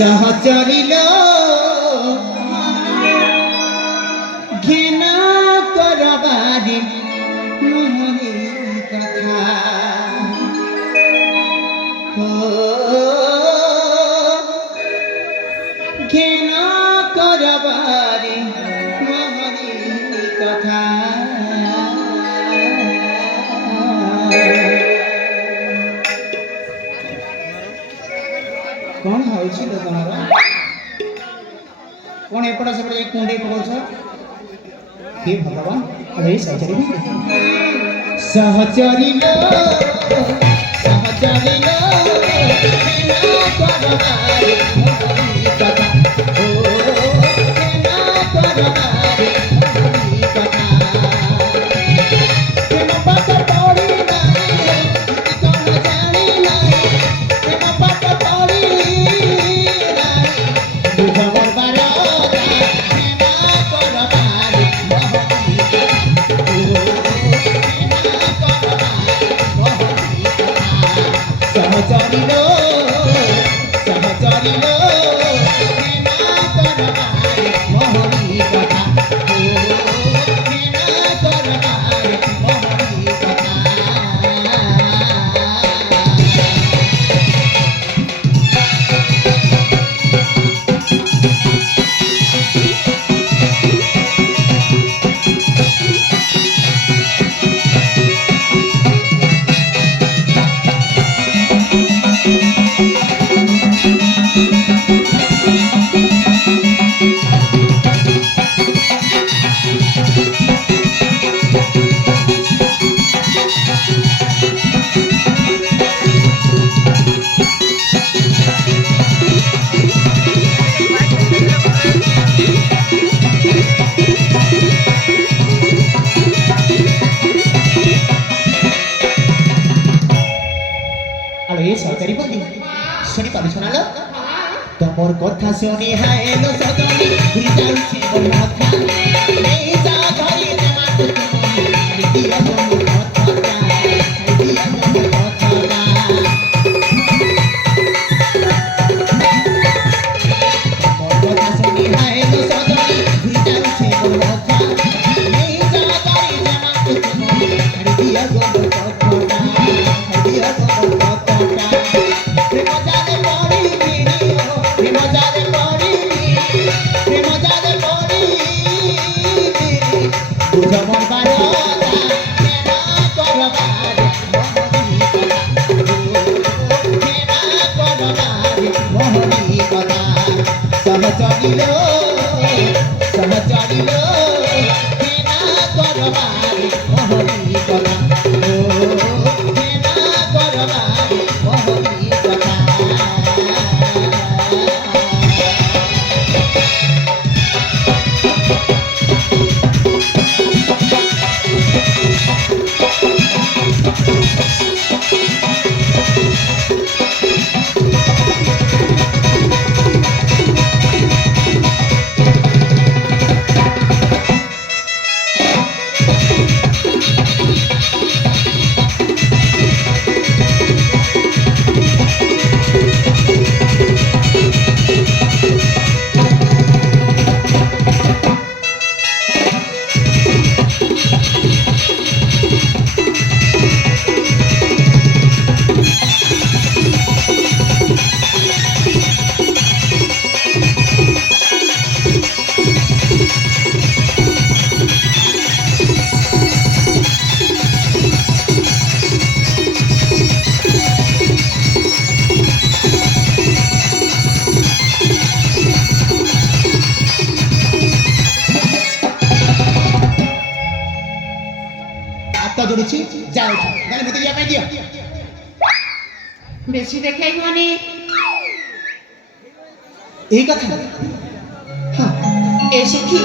सहचरिल घेन करबारी मोहनी कथा घेन करबारी मोहनी कथा कौन होउछि तो तमरा कौन एपटा सेपटा जे कुंडे पकोछ हे भगवान अरे सहचरी सहचरी लो सहचरी लो ना करबारे मोहनी कथा ओ ना करबारे मोहनी कथा प्रेम पाठ पढ़ी नाही कौन जानी नाही प्रेम पाठ पढ़ी नाही बुझवर बारदा ना करबारे मोहनी सहचरिलो सहचरिलो ना करबारे मोहनी कथा ना करबारे मोहनी कथा আরে সরকারি বলি শুনি পাবি শোনালো তোমার কথা শুনি হাইলো সদনি ভুলি যাচ্ছে মোর কথা এই যা ধরি নে মাত তুমি দিয়া মোর কথা দিয়া মোর কথা তোমার কথা শুনি হাইলো সদনি ভুলি যাচ্ছে মোর কথা এই যা ধরি নে মাত তুমি দিয়া মোর কথা দিয়া মোর কথা बुझवर बारदा ना करबारे मोहनी कथा सहचरिलो सहचरिलो ना करबारे मोहनी कथा ना करबारे मोहनी कथा जोड़ुछि जाओ गाली मते लिया दियो बेसी देखाई माने এই কথা हाँ ए सखी